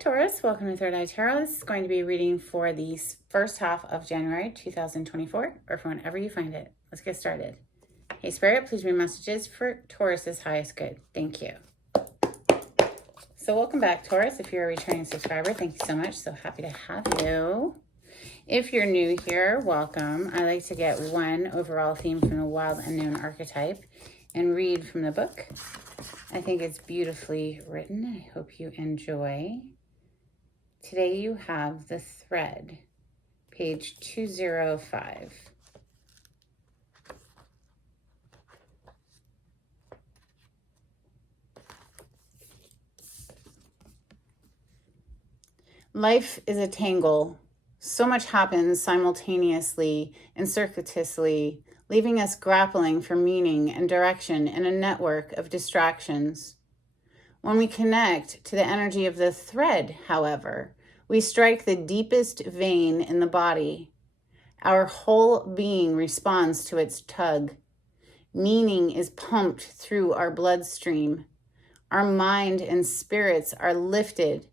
Taurus, welcome to Third Eye Tarot. This is going to be reading for the first half of January 2024, or for whenever you find it. Let's get started. Hey Spirit, please read messages for Taurus's highest good. Thank you. So welcome back, Taurus. If you're a returning subscriber, thank you so much. So happy to have you. If you're new here, welcome. I like to get one overall theme from the Wild Unknown archetype and read from the book. I think it's beautifully written. I hope you enjoy. Today you have the thread, page 205. Life is a tangle. So much happens simultaneously and circuitously, leaving us grappling for meaning and direction in a network of distractions. When we connect to the energy of the thread, however, we strike the deepest vein in the body. Our whole being responds to its tug. Meaning is pumped through our bloodstream. Our mind and spirits are lifted.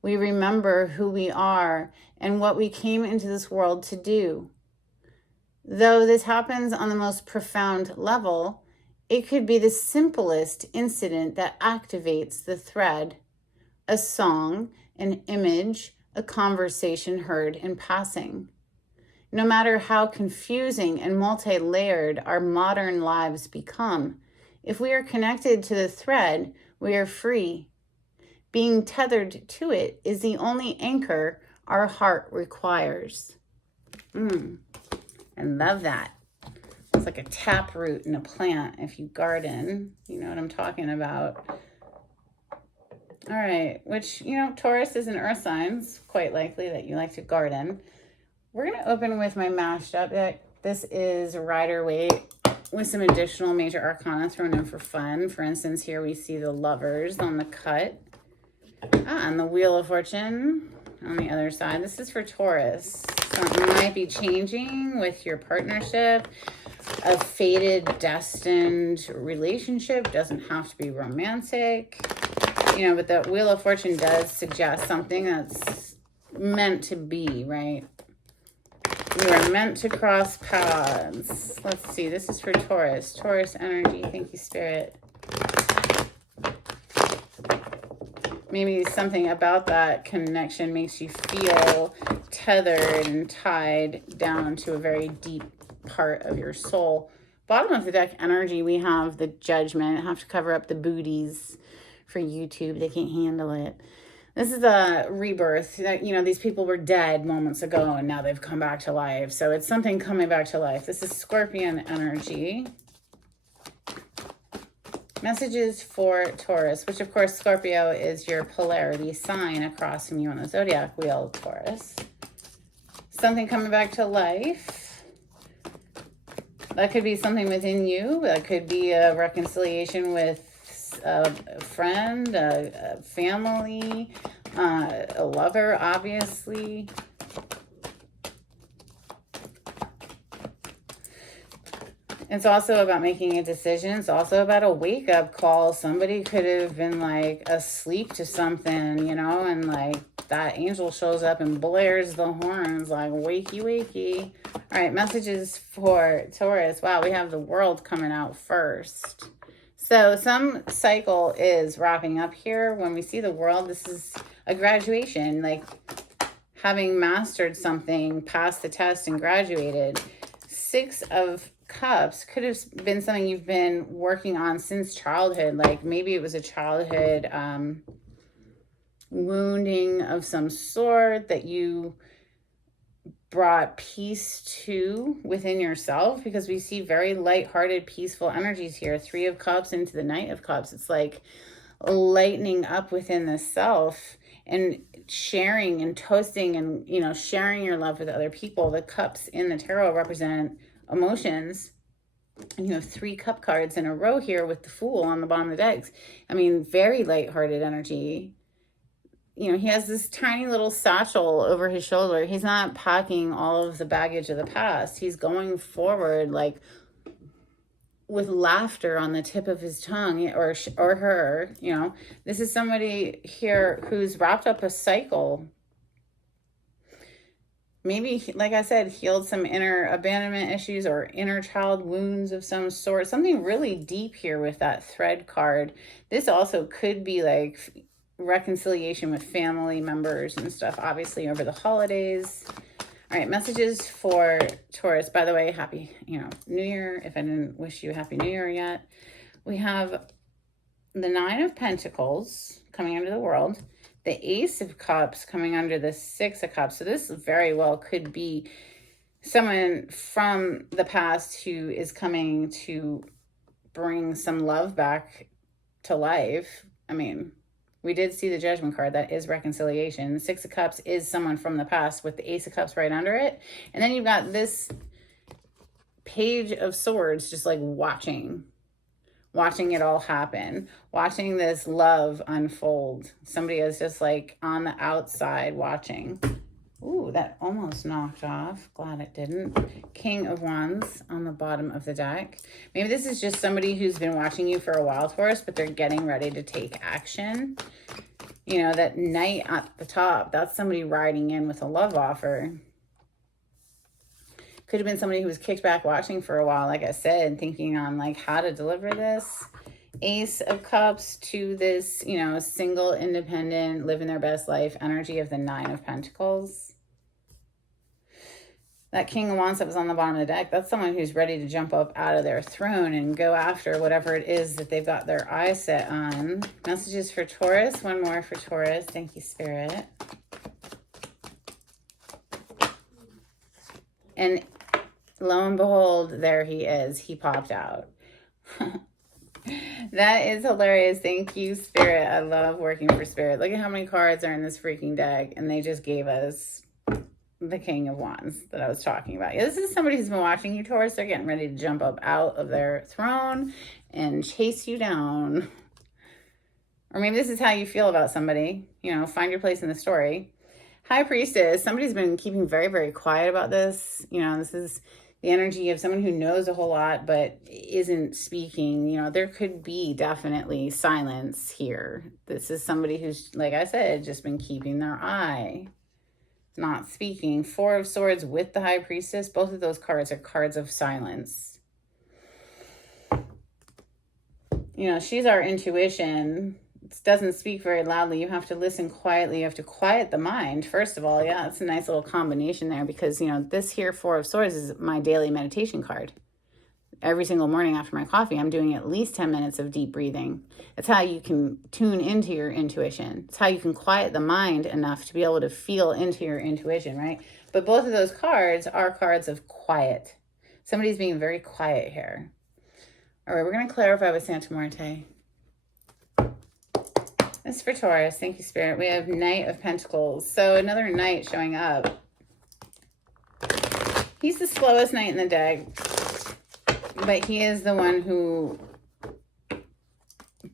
We remember who we are and what we came into this world to do. Though this happens on the most profound level, it could be the simplest incident that activates the thread. A song, an image, a conversation heard in passing. No matter how confusing and multi-layered our modern lives become, if we are connected to the thread, we are free. Being tethered to it is the only anchor our heart requires. I love that. It's like a taproot in a plant if you garden. You know what I'm talking about. All right, which, Taurus is an earth sign. It's quite likely that you like to garden. We're going to open with my mashed up deck. This is Rider-Waite with some additional major arcana thrown in for fun. For instance, here we see the Lovers on the cut. And the Wheel of Fortune on the other side. This is for Taurus. Something might be changing with your partnership. A fated, destined relationship doesn't have to be romantic. But the Wheel of Fortune does suggest something that's meant to be, right? We are meant to cross paths. Let's see. This is for Taurus. Taurus energy. Thank you, Spirit. Maybe something about that connection makes you feel tethered and tied down to a very deep part of your soul. Bottom of the deck energy, we have the Judgment. I have to cover up the booties for YouTube. They can't handle it. This is a rebirth. These people were dead moments ago and now they've come back to life. So it's something coming back to life. This is Scorpion energy. Messages for Taurus, which of course Scorpio is your polarity sign across from you on the zodiac wheel, Taurus. Something coming back to life. That could be something within you. That could be a reconciliation with a friend, a family, a lover, obviously. It's also about making a decision. It's also about a wake-up call. Somebody could have been like asleep to something, and like that angel shows up and blares the horns like wakey, wakey. All right, messages for Taurus. Wow, we have the World coming out first. So some cycle is wrapping up here. When we see the World, this is a graduation, like having mastered something, passed the test and graduated. 6 of Cups could have been something you've been working on since childhood. Like maybe it was a childhood wounding of some sort that you brought peace to within yourself, because we see very lighthearted, peaceful energies here. 3 of Cups into the Knight of Cups. It's like lightening up within the self and sharing and toasting and, sharing your love with other people. The cups in the tarot represent emotions, and you have 3 cup cards in a row here with the Fool on the bottom of the decks. I mean, very lighthearted energy. He has this tiny little satchel over his shoulder. He's not packing all of the baggage of the past. He's going forward, like with laughter on the tip of his tongue, or her, you know. This is somebody here who's wrapped up a cycle. Maybe, like I said, healed some inner abandonment issues or inner child wounds of some sort. Something really deep here with that thread card. This also could be like reconciliation with family members and stuff, obviously over the holidays. All right, messages for Taurus. By the way, happy, New Year. If I didn't wish you Happy New Year yet. We have the Nine of Pentacles coming into the world. The Ace of Cups coming under the Six of Cups. So this very well could be someone from the past who is coming to bring some love back to life. I mean, we did see the Judgment card. That is reconciliation. The Six of Cups is someone from the past with the Ace of Cups right under it. And then you've got this Page of Swords just like watching it all happen, watching this love unfold. Somebody is just like on the outside watching. Ooh, that almost knocked off. Glad it didn't. King of Wands on the bottom of the deck. Maybe this is just somebody who's been watching you for a while, Taurus, but they're getting ready to take action. You know, that Knight at the top, that's somebody riding in with a love offer. Could have been somebody who was kicked back watching for a while, like I said, thinking on like how to deliver this. Ace of Cups to this, single, independent, living their best life energy of the Nine of Pentacles. That King of Wands that was on the bottom of the deck, that's someone who's ready to jump up out of their throne and go after whatever it is that they've got their eyes set on. Messages for Taurus. One more for Taurus. Thank you, Spirit. And lo and behold, there he is. He popped out. That is hilarious. Thank you, Spirit. I love working for Spirit. Look at how many cards are in this freaking deck. And they just gave us the King of Wands that I was talking about. Yeah, this is somebody who's been watching you, Taurus. They're getting ready to jump up out of their throne and chase you down. Or maybe this is how you feel about somebody. Find your place in the story. High Priestess. Somebody's been keeping very, very quiet about this. This is the energy of someone who knows a whole lot but isn't speaking. There could be definitely silence here. This is somebody who's, like I said, just been keeping their eye, not speaking. Four of Swords with the High Priestess. Both of those cards are cards of silence. She's our intuition. It doesn't speak very loudly. You have to listen quietly. You have to quiet the mind. First of all, yeah, it's a nice little combination there because, this here Four of Swords is my daily meditation card. Every single morning after my coffee, I'm doing at least 10 minutes of deep breathing. It's how you can tune into your intuition. It's how you can quiet the mind enough to be able to feel into your intuition, right? But both of those cards are cards of quiet. Somebody's being very quiet here. All right, we're going to clarify with Santa Muerte. This is for Taurus. Thank you, Spirit. We have Knight of Pentacles. So another Knight showing up. He's the slowest Knight in the deck, but he is the one who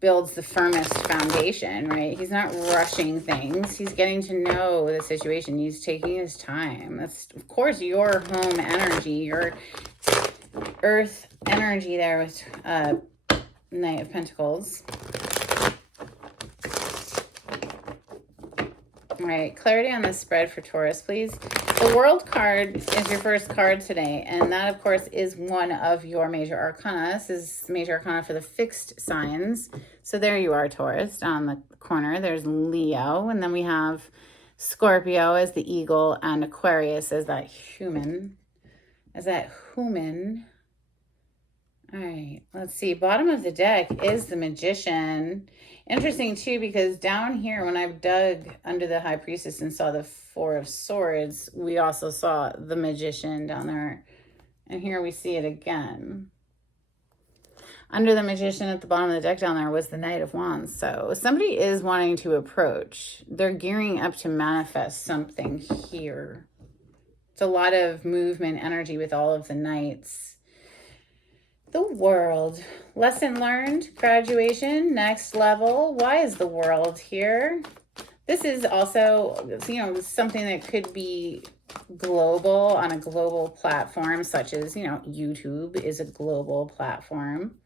builds the firmest foundation, right? He's not rushing things. He's getting to know the situation. He's taking his time. That's, of course, your home energy, your earth energy there with Knight of Pentacles. All right, clarity on this spread for Taurus, please. The World card is your first card today, and that, of course, is one of your major arcana. This is major arcana for the fixed signs. So there you are, Taurus, down the corner. There's Leo, and then we have Scorpio as the eagle and Aquarius as that human. All right, let's see. Bottom of the deck is the Magician. Interesting, too, because down here, when I've dug under the High Priestess and saw the Four of Swords, we also saw the Magician down there. And here we see it again. Under the Magician at the bottom of the deck down there was the Knight of Wands. So somebody is wanting to approach. They're gearing up to manifest something here. It's a lot of movement energy with all of the Knights. The World. Lesson learned, graduation, next level. Why is the World here? This is also, something that could be global, on a global platform, such as, YouTube is a global platform.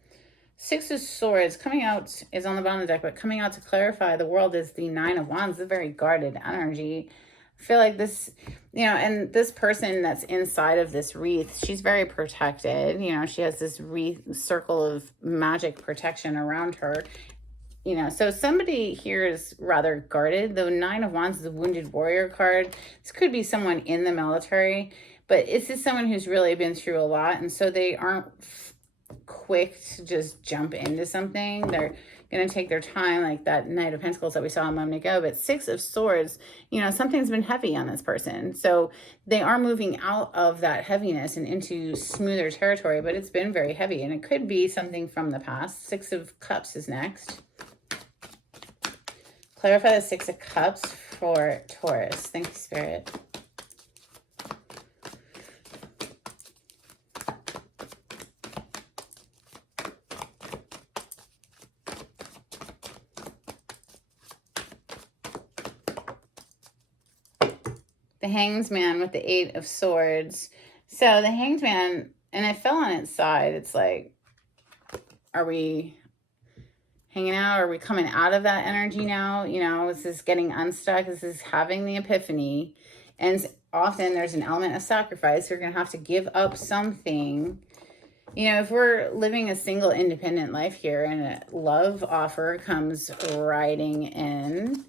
Six of Swords coming out is on the bottom of the deck, but coming out to clarify the world is the Nine of Wands, a very guarded energy. I feel like this, and this person that's inside of this wreath, she's very protected. She has this wreath, circle of magic protection around her. So somebody here is rather guarded. The Nine of Wands is a wounded warrior card. This could be someone in the military, but this is someone who's really been through a lot, and so they aren't quick to just jump into something. They're going to take their time, like that Knight of Pentacles that we saw a moment ago. But Six of Swords, something's been heavy on this person. So they are moving out of that heaviness and into smoother territory, but it's been very heavy, and it could be something from the past. Six of Cups is next. Clarify the Six of Cups for Taurus. Thank you, Spirit. The Hanged Man with the Eight of Swords. So the Hanged Man, and it fell on its side. It's like, are we hanging out? Are we coming out of that energy now? Is this getting unstuck? Is this having the epiphany? And often there's an element of sacrifice. You're going to have to give up something. If we're living a single independent life here and a love offer comes riding in,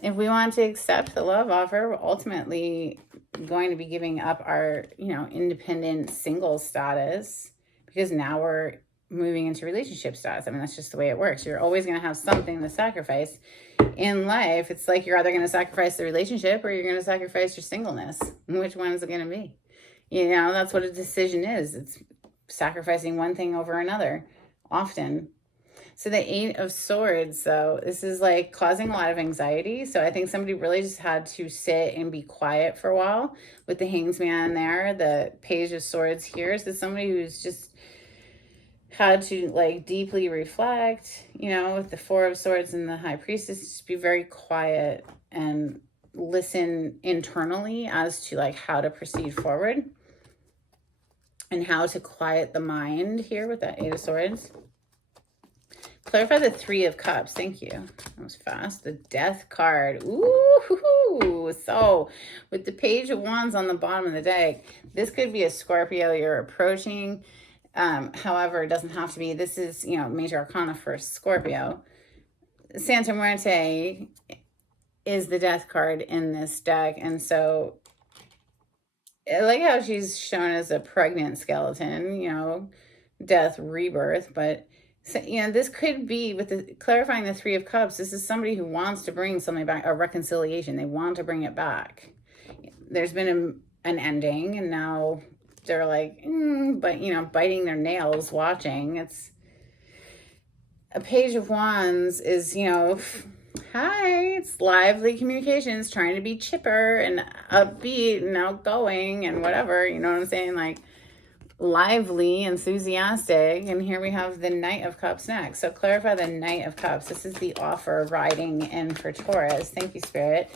if we want to accept the love offer, we're ultimately going to be giving up our, independent single status, because now we're moving into relationship status. I mean, that's just the way it works. You're always going to have something to sacrifice in life. It's like you're either going to sacrifice the relationship or you're going to sacrifice your singleness. Which one is it going to be? That's what a decision is. It's sacrificing one thing over another often. So the Eight of Swords, though, this is like causing a lot of anxiety. So I think somebody really just had to sit and be quiet for a while with the Hanged Man there. The Page of Swords here is somebody who's just had to like deeply reflect, with the Four of Swords and the High Priestess, just be very quiet and listen internally as to like how to proceed forward and how to quiet the mind here with that Eight of Swords. Clarify the Three of Cups. Thank you. That was fast. The Death card. Ooh. So with the Page of Wands on the bottom of the deck, this could be a Scorpio you're approaching. However, it doesn't have to be. This is, major arcana for Scorpio. Santa Muerte is the Death card in this deck. And so I like how she's shown as a pregnant skeleton, death, rebirth. But, this could be, with clarifying the Three of Cups, this is somebody who wants to bring something back, a reconciliation. They want to bring it back. There's been an ending, and now they're like, but, biting their nails watching. It's a Page of Wands is, hi, it's lively communications, trying to be chipper and upbeat and outgoing and whatever, you know what I'm saying? Like lively, enthusiastic. And here we have the Knight of Cups next. So clarify the Knight of Cups. This is the offer riding in for Taurus. Thank you, Spirit.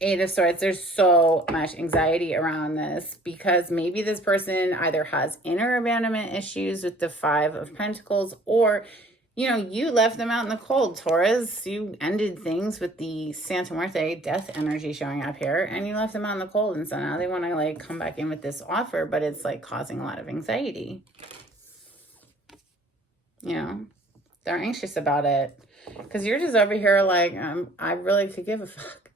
Eight of Swords. There's so much anxiety around this because maybe this person either has inner abandonment issues with the Five of Pentacles, or you left them out in the cold, Taurus. You ended things with the Santa Muerte death energy showing up here, and you left them out in the cold. And so now they want to like come back in with this offer, but it's like causing a lot of anxiety. They're anxious about it because you're just over here like, I really could give a fuck.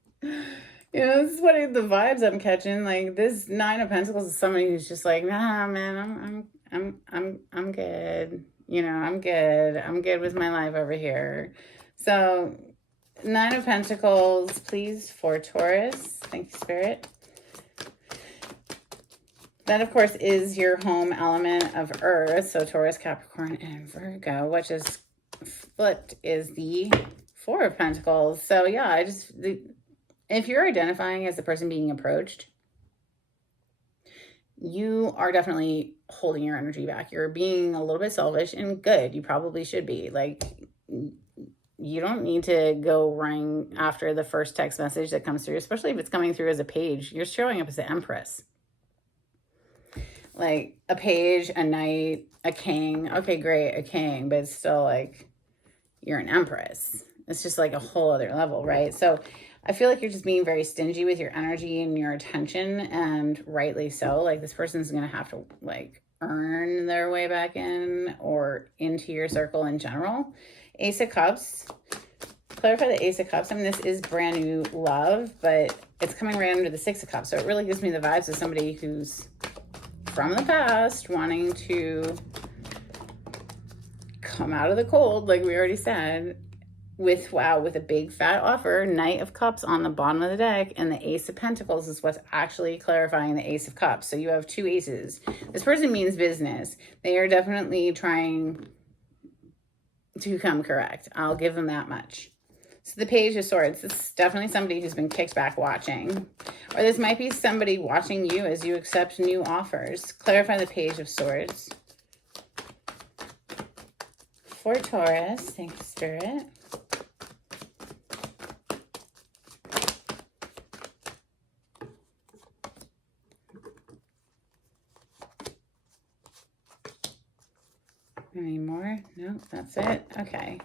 This is what the vibes I'm catching. Like this Nine of Pentacles is somebody who's just like, nah, man, I'm good. I'm good. I'm good with my life over here. So Nine of Pentacles, please, for Taurus. Thank you, Spirit. That, of course, is your home element of Earth. So Taurus, Capricorn, and Virgo, which is flipped is the Four of Pentacles. So yeah, if you're identifying as the person being approached, you are definitely holding your energy back. You're being a little bit selfish, and good. You probably should be. Like, you don't need to go running after the first text message that comes through, especially if it's coming through as a page. You're showing up as the Empress. Like a page, a knight, a king. Okay, great, a king, but it's still like you're an Empress. It's just like a whole other level, right? So I feel like you're just being very stingy with your energy and your attention, and rightly so. Like this person's going to have to like earn their way back in or into your circle in general. Ace of Cups. Clarify the Ace of Cups. I mean, this is brand new love, but it's coming right under the Six of Cups. So it really gives me the vibes of somebody who's from the past wanting to come out of the cold, like we already said, with, wow, with a big fat offer. Knight of Cups on the bottom of the deck, and the Ace of Pentacles is what's actually clarifying the Ace of Cups. So you have two aces. This person means business. They are definitely trying to come correct. I'll give them that much. So the Page of Swords, this is definitely somebody who's been kicked back watching. Or this might be somebody watching you as you accept new offers. Clarify the Page of Swords. For Taurus, thank you, Spirit. Any more? No, that's it. Okay.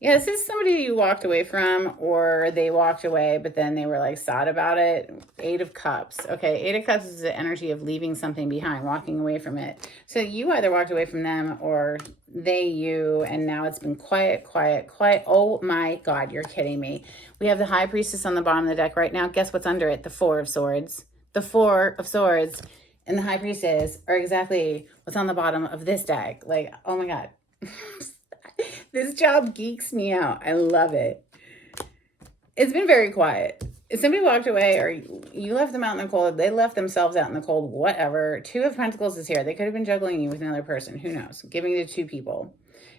Yeah, this is somebody you walked away from, or they walked away, but then they were like sad about it. Eight of Cups. Okay, Eight of Cups is the energy of leaving something behind, walking away from it. So you either walked away from them or they you, and now it's been quiet, quiet, quiet. Oh my God, you're kidding me. We have the High Priestess on the bottom of the deck right now. Guess what's under it? The Four of Swords. The Four of Swords and the High Priestess are exactly what's on the bottom of this deck. Like, oh my God. This job geeks me out. I love it. It's been very quiet. If somebody walked away or you left them out in the cold, they left themselves out in the cold, whatever. Two of Pentacles is here. They could have been juggling you with another person. Who knows? Giving it to two people.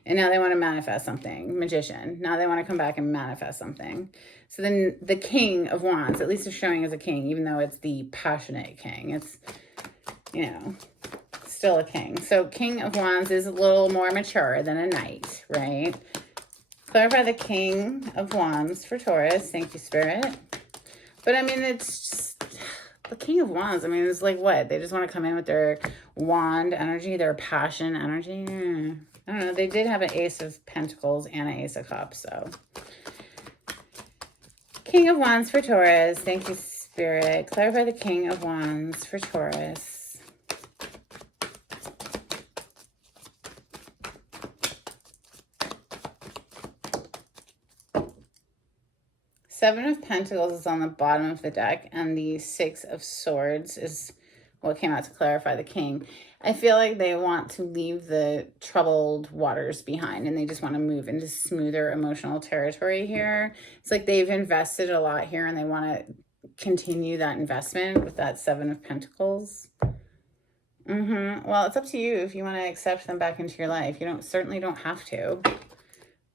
And now they want to manifest something. Magician. Now they want to come back and manifest something. So then the King of Wands, at least it's showing as a king, even though it's the passionate king. It's, you know, still a king. So King of Wands is a little more mature than a knight, right? Clarify the King of Wands for Taurus. Thank you, Spirit. But I mean, it's just the King of Wands. I mean, it's like what? They just want to come in with their wand energy, their passion energy. I don't know. They did have an Ace of Pentacles and an Ace of Cups. So King of Wands for Taurus. Thank you, Spirit. Clarify the King of Wands for Taurus. Seven of Pentacles is on the bottom of the deck, and the Six of Swords is what came out to clarify the King. I feel like they want to leave the troubled waters behind, and they just want to move into smoother emotional territory here. It's like they've invested a lot here, and they want to continue that investment with that Seven of Pentacles. Well, it's up to you if you want to accept them back into your life. You certainly don't have to.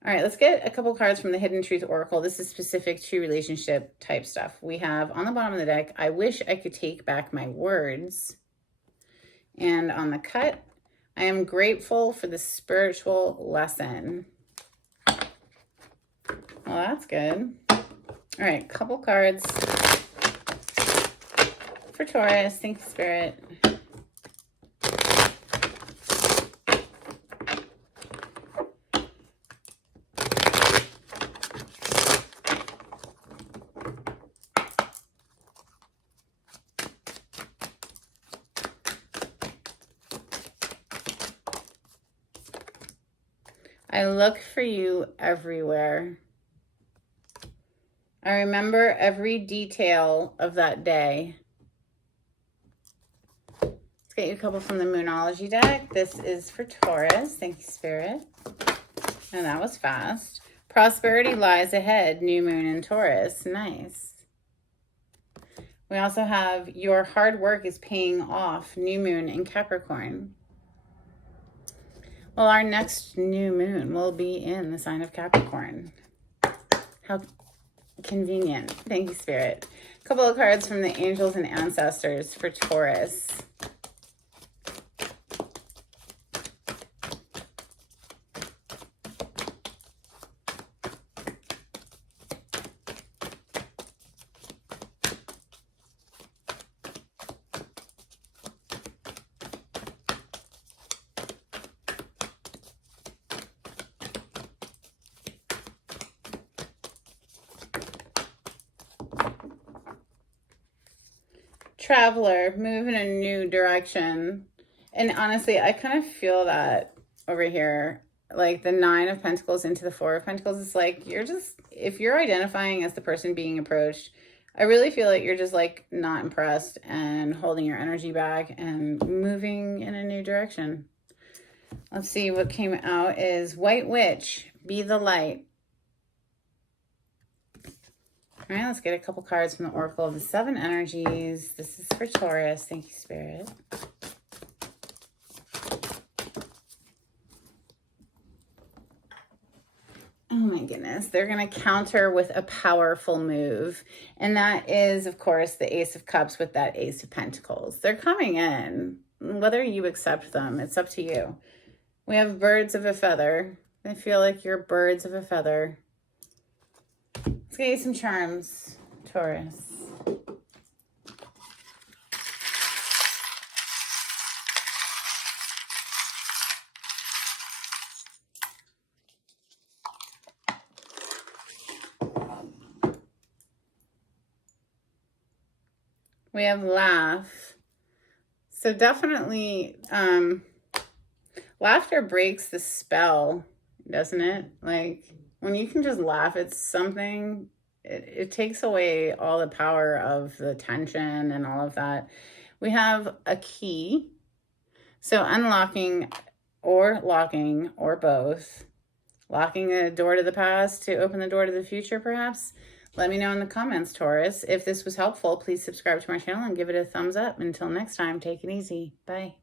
All right, let's get a couple cards from the Hidden Truth Oracle. This is specific to relationship type stuff. We have on the bottom of the deck, I wish I could take back my words. And on the cut, I am grateful for the spiritual lesson. Well, that's good. All right, couple cards for Taurus. Thank you, Spirit. I look for you everywhere. I remember every detail of that day. Let's get you a couple from the Moonology deck. This is for Taurus. Thank you, Spirit. And that was fast. Prosperity lies ahead. New moon in Taurus. Nice. We also have your hard work is paying off. New moon in Capricorn. Well, our next new moon will be in the sign of Capricorn. How convenient. Thank you, Spirit. A couple of cards from the angels and ancestors for Taurus. Traveler, move in a new direction. And honestly, I kind of feel that over here. Like the 9 of Pentacles into the 4 of Pentacles. It's like you're just, if you're identifying as the person being approached, I really feel like you're just like not impressed and holding your energy back and moving in a new direction. Let's see what came out is White Witch, be the light. All right, let's get a couple cards from the Oracle of the 7 Energies. This is for Taurus. Thank you, Spirit. Oh my goodness. They're going to counter with a powerful move. And that is, of course, the Ace of Cups with that Ace of Pentacles. They're coming in. Whether you accept them, it's up to you. We have birds of a feather. I feel like you're birds of a feather. Let's get you some charms, Taurus. We have laugh. So definitely, laughter breaks the spell, doesn't it? Like when you can just laugh at something, it takes away all the power of the tension and all of that. We have a key. So unlocking or locking or both. Locking the door to the past to open the door to the future, perhaps. Let me know in the comments, Taurus. If this was helpful, please subscribe to my channel and give it a thumbs up. Until next time, take it easy. Bye.